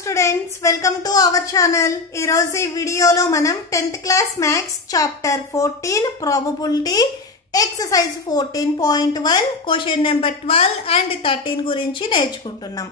students, welcome to our channel. ఈ రోజు ఈ వీడియోలో మనం 10th class maths chapter 14 probability exercise 14.1 question number 12 and 13 గురించి నేర్చుకుంటున్నాం.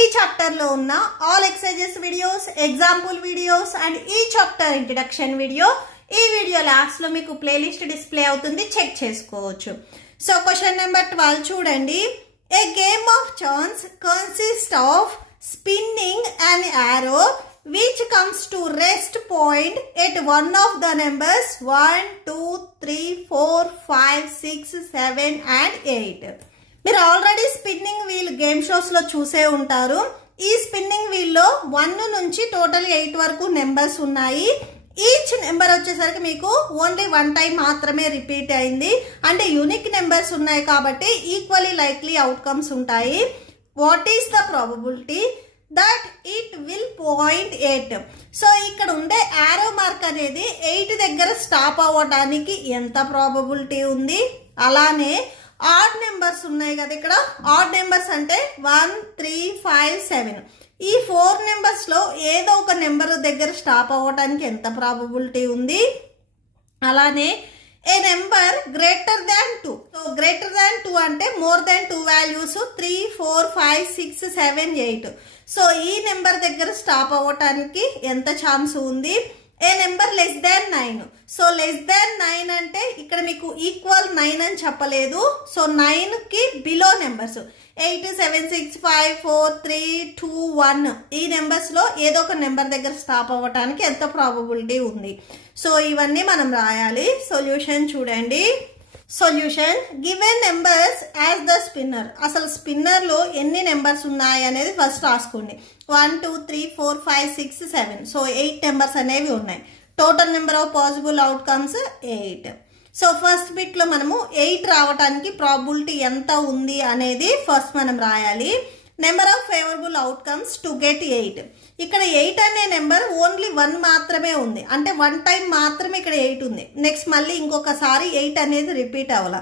ఈ చాప్టర్ లో ఉన్న all exercises videos, example videos and ఈ chapter introduction video ఈ వీడియో లాస్ట్ లో మీకు ప్లేలిస్ట్ డిస్ప్లే అవుతుంది, చెక్ చేసుకోవచ్చు. సో క్వశ్చన్ నెంబర్ 12 చూడండి. A game of chance consists of spinning an arrow which comes to rest point at one of the numbers 1, 2, 3, 4, 5, 6, 7 and 8. మీరు already spinning wheel game shows లో చూసే ఉంటారు. ఈ spinning wheel లో 1 నుంచి total 8 వరకు numbers ఉన్నాయి. ఈచ్ నెంబర్ వచ్చేసరికి మీకు ఓన్లీ 1 టైం మాత్రమే రిపీట్ అయింది. అంటే యూనిక్ నెంబర్స్ ఉన్నాయి కాబట్టి ఈక్వల్లీ లైక్లీ అవుట్కమ్స్ ఉంటాయి. What is the probability that it will point 8? So ఇక్కడ ఉండే యారో మార్క్ అనేది 8 దగ్గర స్టాప్ అవ్వడానికి ఎంత ప్రాబబిలిటీ ఉంది. అలానే ఆడ్ నెంబర్స్ ఉన్నాయి కదా, ఇక్కడ ఆడ్ నెంబర్స్ అంటే 1, 3, 5, 7 ఈ 4 నెంబర్స్ లో ఏదో ఒక నెంబర్ దగ్గర స్టాప్ అవ్వడానికి ఎంత ప్రాబబిలిటీ ఉంది. అలానే a number greater than 2. So greater than 2 అంటే మోర్ దాన్ 2 వాల్యూస్ 3, 4, 5, 6, 7, 8. సో ఈ నెంబర్ దగ్గర స్టాప్ అవ్వటానికి ఎంత ఛాన్స్ ఉంది. A number less than 9. So less దాన్ 9 అంటే ఇక్కడ మీకు ఈక్వల్ 9 అని చెప్పలేదు. సో 9 కి బిలో నెంబర్స్ 8, 7, 6, 5, 4, 3, 2, 1 ఈ నెంబర్స్ లో ఏదో ఒక నెంబర్ దగ్గర స్టాప్ అవ్వటానికి ఎంత ప్రాబబిలిటీ ఉంది. సో ఇవన్నీ మనం రాయాలి. సొల్యూషన్ చూడండి. Solution given numbers as the spinner. అసలు స్పిన్నర్ లో ఎన్ని నెంబర్స్ ఉన్నాయి అనేది ఫస్ట్ రాసుకోండి. 1, 2, 3, 4, 5, 6, 7. సో 8 నెంబర్స్ అనేవి ఉన్నాయి. Total number of possible outcomes 8. So first bit లో మనము 8 రావడానికి ప్రాబిలిటీ ఎంత ఉంది అనేది ఫస్ట్ మనం రాయాలి. Number of favourable outcomes to get 8. ఇక్కడ 8 అనే నెంబర్ ఓన్లీ 1 మాత్రమే ఉంది. అంటే 1 టైం మాత్రమే ఇక్కడ 8 ఉంది. నెక్స్ట్ మళ్ళీ ఇంకొకసారి 8 అనేది రిపీట్ అవ్వాల.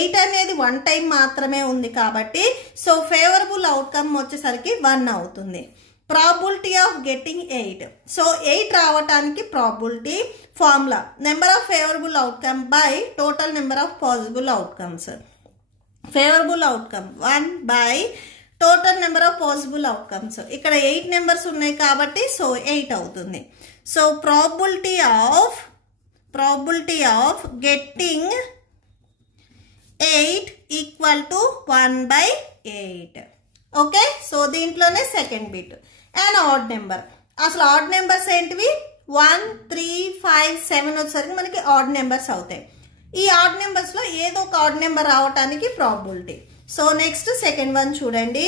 8 అనేది 1 టైం మాత్రమే ఉంది కాబట్టి సో ఫేవరబుల్ అవుట్కమ్ వచ్చేసరికి 1 అవుతుంది. Probability of getting 8. సో 8 రావటానికి probability formula number of favourable outcome by total number of possible outcomes. Favourable outcome 1 by total number of possible outcomes. ఇక్కడ 8 నెంబర్స్ ఉన్నాయి కాబట్టి సో 8 అవుతుంది. So probability of getting 8 equal to 1/8. Okay, so దీంట్లోనే second bit and odd number. అసలు odd numbers ఏంటివి? 1, 3, 5, 7 వచ్చేసరికి మనకి odd numbers అవుతాయి. ఈ ఆడ్ నెంబర్స్ లో ఏదో ఒక ఆడ్ నెంబర్ రావటానికి ప్రాబిలిటీ. సో నెక్స్ట్ సెకండ్ వన్ చూడండి.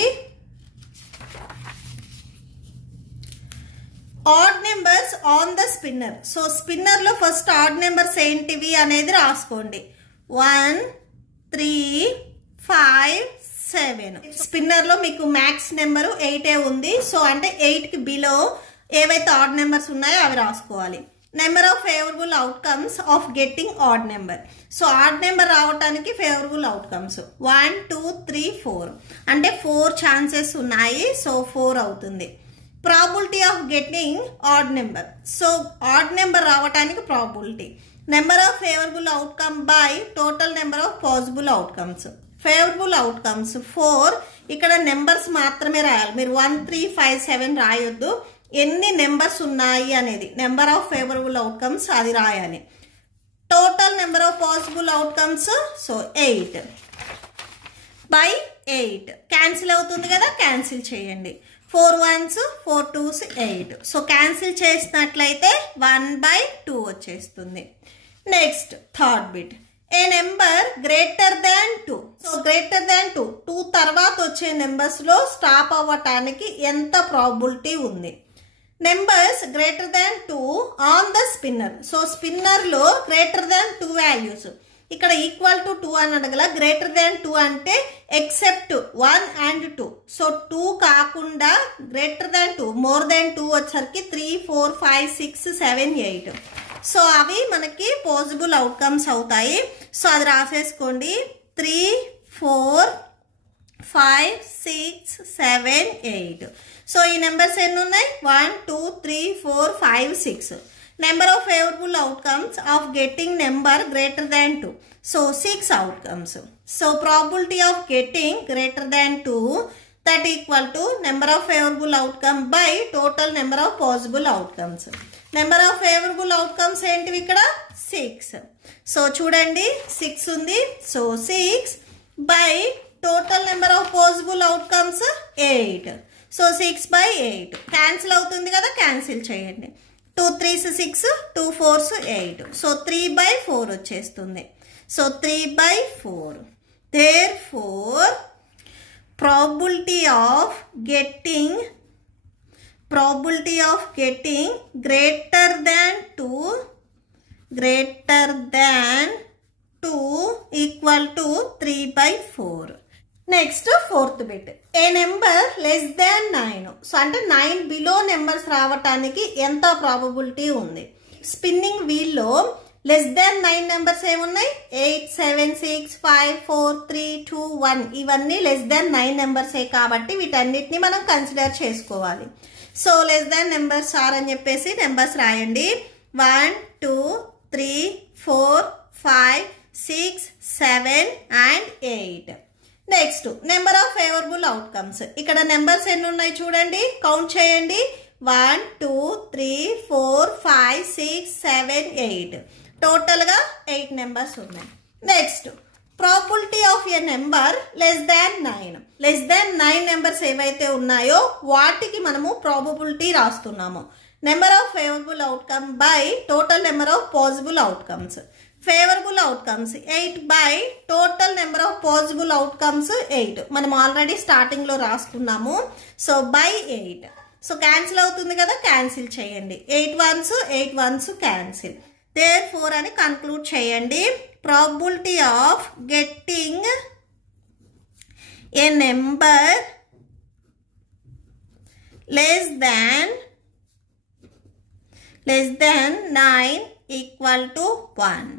Odd numbers on the spinner. So spinner లో ఫస్ట్ ఆడ్ నెంబర్స్ ఏంటివి అనేది రాసుకోండి. 1, 3, 5, 7. స్పిన్నర్ లో మీకు మ్యాక్స్ నెంబర్ 8 ఉంది. సో అంటే 8 కి బిలో ఏవైతే ఆడ్ నెంబర్స్ ఉన్నాయో అవి రాసుకోవాలి. Number of favourable outcomes of getting odd number. So odd number రావటానికి ఫేవరబుల్ అవుట్కమ్స్ 1, 2, 3, 4 అంటే 4 ఛాన్సెస్ ఉన్నాయి. సో 4 అవుతుంది. Probability of getting odd number. So odd number రావటానికి probability number of favourable outcome by total number of possible outcomes. Favourable outcomes 4. ఇక్కడ numbers మాత్రమే రాయాలి. మీరు 1, 3, 5, 7 రాయొద్దు. ఎన్ని నెంబర్స్ ఉన్నాయి అనేది నెంబర్ ఆఫ్ ఫేవరబుల్ అవుట్కమ్స్ అది రాయాలి. Total number of possible outcomes so 8 by 8. Cancel అవుతుంది కదా, క్యాన్సిల్ చేయండి. 4 1s 4 2s 8. సో క్యాన్సిల్ చేసినట్లయితే 1/2 వచ్చేస్తుంది. Next third bit a number greater than 2. So greater than 2 తర్వాత వచ్చే నెంబర్స్ లో స్టాప్ అవ్వటానికి ఎంత ప్రాబిలిటీ ఉంది. Numbers greater than 2 on the spinner. So spinner లో గ్రేటర్ దాన్ 2 వాల్యూస్. ఇక్కడ ఈక్వల్ టు 2 అని అడగల. గ్రేటర్ దాన్ 2 అంటే ఎక్సెప్ట్ 1 and 2. సో 2 కాకుండా గ్రేటర్ దాన్ 2 మోర్ దాన్ 2 వచ్చరికి 3, 4, 5, 6, 7, 8. సో అవి మనకి పాసిబుల్ అవుట్కమ్స్ అవుతాయి. సో అది రాసేసుకోండి. 3, 4, 5, 6, 7, 8. సో ఈ నెంబర్స్ ఎన్ని ఉన్నాయి? 1 2 3 4 5 6. Number of favourable outcomes of getting number greater than 2. So 6 outcomes. So probability of getting greater than 2 that equal to number of favorable outcome by total number of possible outcomes. Number of favorable outcomes ఏంటివి ఇక్కడ? 6. So చూడండి 6 ఉంది. So 6 by total number of possible outcomes 8. So 6 by 8 cancel అవుతుంది కదా, cancel చేయండి. 2 3s 6, 2 4s 8. So 3 by 4 వచ్చేస్తుంది. So 3 by 4. Therefore probability of getting greater than 2 equal to 3 by 4. Next fourth bit, a number less than 9. So అంటే 9 below numbers రావటానికి ఎంత probability ఉంది? Spinning వీల్లో less than 9 numbers ఏమున్నాయి? 8 7 6 5 4 3 2 1. ఇవన్నీ less than 9 నెంబర్సే కాబట్టి వీటన్నిటిని మనం కన్సిడర్ చేసుకోవాలి. So less than numbers are అని చెప్పేసి నెంబర్స్ రాయండి. 1 2 3 4 5 6 7 and 8. Next number of favourable outcomes. ఇక్కడ నెంబర్స్ ఎన్ని ఉన్నాయి చూడండి, కౌంట్ చేయండి. 1 2 3 4 5 6 7 8. టోటల్గా 8 నెంబర్స్ ఉన్నాయి. Next probability of a number less దాన్ 9. లెస్ దాన్ 9 నెంబర్స్ ఏవైతే ఉన్నాయో వాటికి మనము ప్రాబబిలిటీ రాస్తున్నాము. Number of favourable outcome by total number of possible outcomes. Favourable outcomes 8 by total number of possible outcomes 8. మనం ఆల్రెడీ స్టార్టింగ్లో రాసుకున్నాము. So by 8. సో క్యాన్సిల్ అవుతుంది కదా, క్యాన్సిల్ చేయండి. 8 1s క్యాన్సిల్. Therefore అని కన్క్లూడ్ చేయండి. Probability of getting a number less than 9 equal to 1.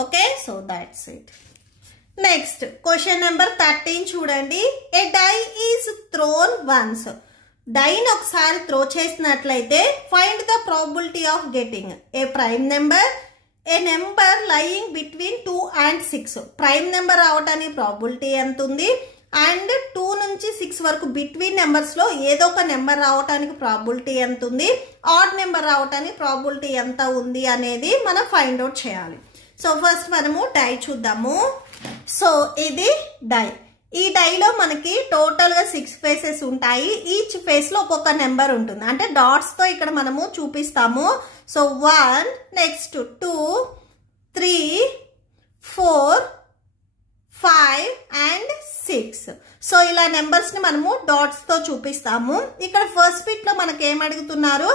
Okay, so that's it. Next question number 13 చూడండి. A die is thrown once. డైని ఒకసారి throw చేసినట్లయితే find the probability of getting a prime number, A number lying between 2 and 6. Prime number రావడానికి probability ఎంత ఉంది, and 2 నుంచి 6 వరకు between నెంబర్స్లో ఏదో ఒక నెంబర్ రావడానికి ప్రాబిలిటీ ఎంత ఉంది, ఆడ్ నెంబర్ రావడానికి ప్రాబిలిటీ ఎంత ఉంది అనేది మనం ఫైండ్ అవుట్ చేయాలి. సో ఫస్ట్ మనము డై చూద్దాము. సో ఇది డై. ఈ డైలో మనకి టోటల్గా 6 ఫేసెస్ ఉంటాయి. ఈచ్ ఫేస్లో ఒక్కొక్క నెంబర్ ఉంటుంది, అంటే డాట్స్తో ఇక్కడ మనము చూపిస్తాము. So 1, next 2 3 4 5 and 6. సో ఇలా నెంబర్స్ని మనము డాట్స్తో చూపిస్తాము. ఇక్కడ ఫస్ట్ బిట్లో మనకి ఏం అడుగుతున్నారు?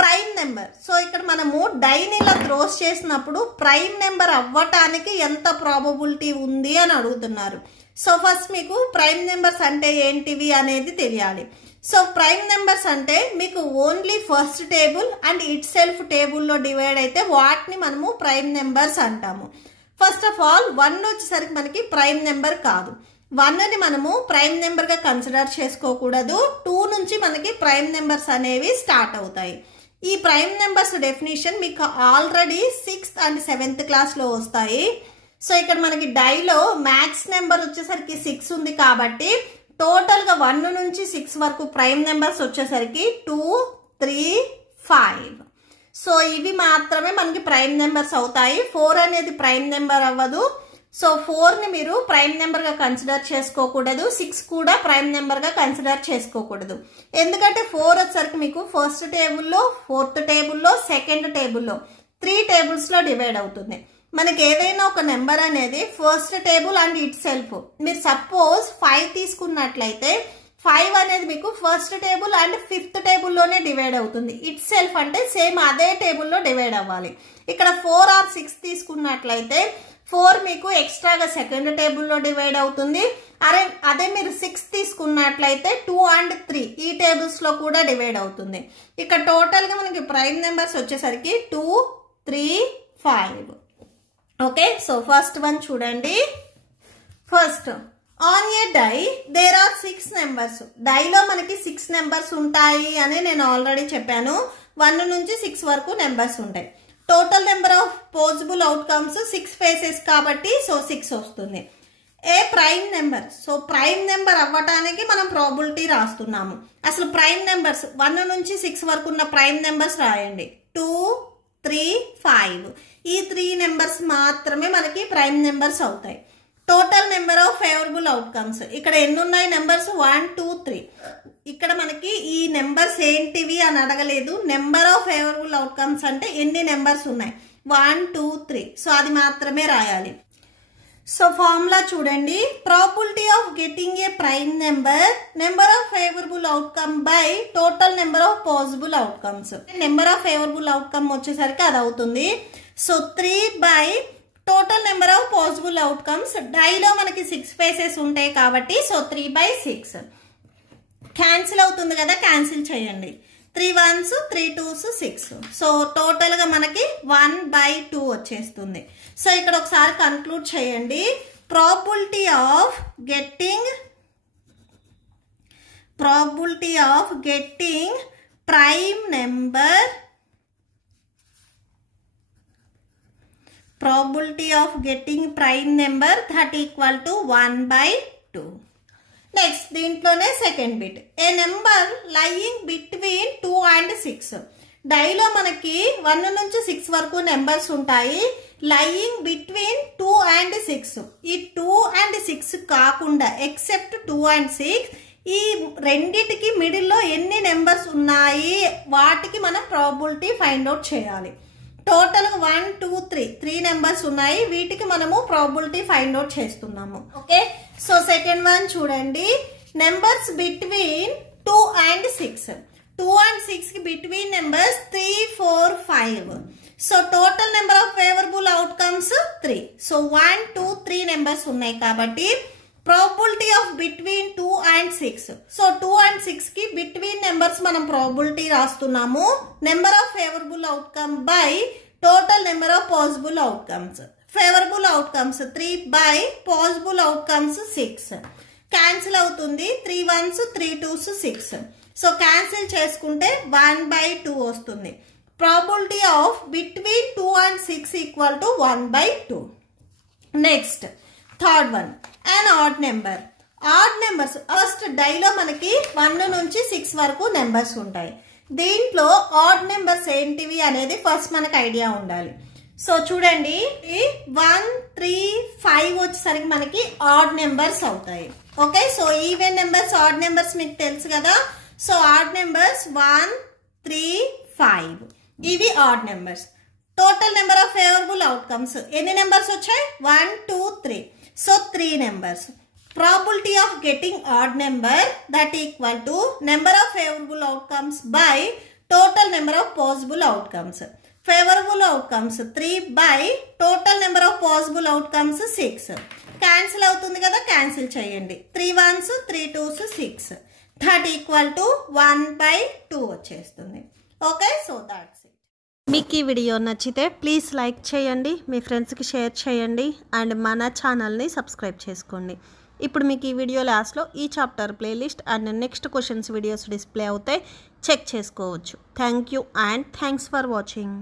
Prime number. సో ఇక్కడ మనము డైని ఇలా క్లోజ్ చేసినప్పుడు ప్రైమ్ నెంబర్ అవ్వటానికి ఎంత ప్రాబబిలిటీ ఉంది అని అడుగుతున్నారు. సో ఫస్ట్ మీకు ప్రైమ్ నెంబర్స్ అంటే ఏంటివి అనేది తెలియాలి. సో ప్రైమ్ నెంబర్స్ అంటే మీకు only first table and it self టేబుల్లో డివైడ్ అయితే వాటిని మనము ప్రైమ్ నెంబర్స్ అంటాము. ఫస్ట్ ఆఫ్ ఆల్ 1 వచ్చేసరికి మనకి ప్రైమ్ నెంబర్ కాదు. 1ని మనము ప్రైమ్ నెంబర్గా కన్సిడర్ చేసుకోకూడదు. 2 నుంచి మనకి ప్రైమ్ నెంబర్స్ అనేవి స్టార్ట్ అవుతాయి. ఈ ప్రైమ్ నెంబర్స్ డెఫినేషన్ మీకు ఆల్రెడీ 6th and 7th క్లాస్లో వస్తాయి. సో ఇక్కడ మనకి డైలో మ్యాక్స్ నెంబర్ వచ్చేసరికి 6 ఉంది కాబట్టి టోటల్గా 1 నుంచి 6 వరకు ప్రైమ్ నెంబర్స్ వచ్చేసరికి 2 3 5. సో ఇవి మాత్రమే మనకి ప్రైమ్ నెంబర్స్ అవుతాయి. 4 అనేది ప్రైమ్ నెంబర్ అవ్వదు. సో 4ని మీరు ప్రైమ్ నెంబర్గా కన్సిడర్ చేసుకోకూడదు. 6 కూడా ప్రైమ్ నెంబర్గా కన్సిడర్ చేసుకోకూడదు. ఎందుకంటే 4 వచ్చేసరికి మీకు ఫస్ట్ టేబుల్లో, 4th టేబుల్లో, 2nd టేబుల్లో 3 టేబుల్స్లో డివైడ్ అవుతుంది. మనకి ఏదైనా ఒక నెంబర్ అనేది first table and itself, మీరు సపోజ్ 5 తీసుకున్నట్లయితే 5 అనేది మీకు ఫస్ట్ టేబుల్ అండ్ 5th టేబుల్లోనే డివైడ్ అవుతుంది. ఇట్ సెల్ఫ్ అంటే సేమ్ అదే టేబుల్లో డివైడ్ అవ్వాలి. ఇక్కడ 4 or 6 తీసుకున్నట్లయితే 4 మీకు ఎక్స్ట్రాగా 2nd టేబుల్లో డివైడ్ అవుతుంది. అదే మీరు 6 తీసుకున్నట్లయితే 2 and 3 ఈ టేబుల్స్లో కూడా డివైడ్ అవుతుంది. ఇక్కడ టోటల్గా మనకి ప్రైమ్ నెంబర్స్ వచ్చేసరికి 2 3 5. ఓకే, సో ఫస్ట్ వన్ చూడండి. First on a die there are 6 numbers. డైలో మనకి 6 నెంబర్స్ ఉంటాయి అని నేను ఆల్రెడీ చెప్పాను. 1 నుంచి 6 వరకు నెంబర్స్ ఉంటాయి. Total number of possible outcomes 6 faces కాబట్టి సో 6 వస్తుంది. A prime number. So prime number అవ్వటానికి మనం ప్రాబిలిటీ రాస్తున్నాము. అసలు ప్రైమ్ నెంబర్స్ 1 నుంచి 6 వరకు ఉన్న ప్రైమ్ నెంబర్స్ రాయండి. 2, 3, 5. ఈ 3 నెంబర్స్ మాత్రమే మనకి ప్రైమ్ నెంబర్స్ అవుతాయి. Total number of favourable outcomes. ఇక్కడ ఎన్ని ఉన్నాయి నెంబర్స్? 1, 2, 3. ఇక్కడ మనకి ఈ నెంబర్స్ ఏంటివి అని అడగలేదు. నెంబర్ ఆఫ్ ఫేవరబుల్ అవుట్కమ్స్ అంటే ఎన్ని నెంబర్స్ ఉన్నాయి? 1, 2, 3. సో అది మాత్రమే రాయాలి. సో ఫార్ములా చూడండి. Probability of getting a prime number, number of favourable outcome by total number of possible outcomes. Number of favourable outcome వచ్చేసరికి అది అవుతుంది. So 3 by total number of possible outcomes. డైలో మనకి 6 ఫేసెస్ ఉంటాయి కాబట్టి సో 3 బై 6. క్యాన్సిల్ అవుతుంది కదా, cancel చేయండి. 3 1s 3 2s 6. సో టోటల్గా మనకి 1 బై 2 వచ్చేస్తుంది. సో ఇక్కడ ఒకసారి కన్క్లూడ్ చేయండి. Probability of getting prime number, probability of getting prime number that equal to 1 by 2. Next దీంట్లోనే second bit. A number lying between 2 and 6. డైలో మనకి 1 నుంచి 6 వరకు నెంబర్స్ ఉంటాయి. Lying between 2 and 6. ఈ 2 and 6 కాకుండా ఎక్సెప్ట్ 2 and 6 ఈ రెండిటికి మిడిల్లో ఎన్ని నెంబర్స్ ఉన్నాయి వాటికి మనం ప్రాబిలిటీ ఫైండ్ అవుట్ చేయాలి. టోటల్ 1, 2, 3 నెంబర్స్ ఉన్నాయి. వీటికి మనము ప్రాబిలిటీ ఫైండ్ అవుట్ చేస్తున్నాము. ఓకే, సో సెకండ్ వన్ చూడండి. Numbers between 2 and 6. 2 and 6 కి between numbers 3, 4, 5. So total number of favourable outcomes 3. So 1, 2, 3 numbers ఉన్నాయి కాబట్టి probability of between 2 and 6. So 2 and 6 కి బిట్వీన్ నెంబర్స్ మనం ప్రాబిలిటీ రాస్తున్నాము. Number of favourable outcome by total number of possible outcomes. Favourable outcomes 3 by possible outcomes 6. Cancel అవుతుంది. 3 1s 3 2s 6. So cancel చేసుకుంటే 1 by 2 వస్తుంది. Probability of between 2 and 6 equal to 1 by 2. Next third one, an odd number. Odd numbers first డైలో మనకి 1 నుంచి 6 వరకు numbers ఉంటాయి. దీంట్లో add numbers ఏంటివి అనేది ఫస్ట్ మనకు ఐడియా ఉండాలి. సో చూడండి, 1, 3, 5 వచ్చేసరికి మనకి ఆడ్ నెంబర్స్ అవుతాయి. Okay, so even numbers, odd numbers మీకు తెలుసు కదా. సో ఆడ్ నెంబర్స్ 1, 3, 5 ఇవి odd numbers. Total number of favourable outcomes ఎన్ని నెంబర్స్ వచ్చాయి? 1, 2, 3. So 3 numbers. Probability of getting odd number that equal to number of favorable outcomes by total number of possible outcomes. Favorable outcomes 3 by total number of possible outcomes 6. Cancel అవుతుంది కదా, cancel చేయండి. 3 1s 3 2s 6. That equal to 1 by 2 వచ్చేస్తుంది. Okay, so that's it. మీకు ఈ video నచ్చితే please like చేయండి, మీ ఫ్రెండ్స్కి share చేయండి అండ్ మన ఛానల్ని సబ్స్క్రైబ్ చేసుకోండి. ఇప్పుడు మీకు ఈ వీడియో లాస్ట్లో ఈ chapter playlist and next questions videos display అవుతాయి, చెక్ చేసుకోవచ్చు. Thank you and thanks for watching.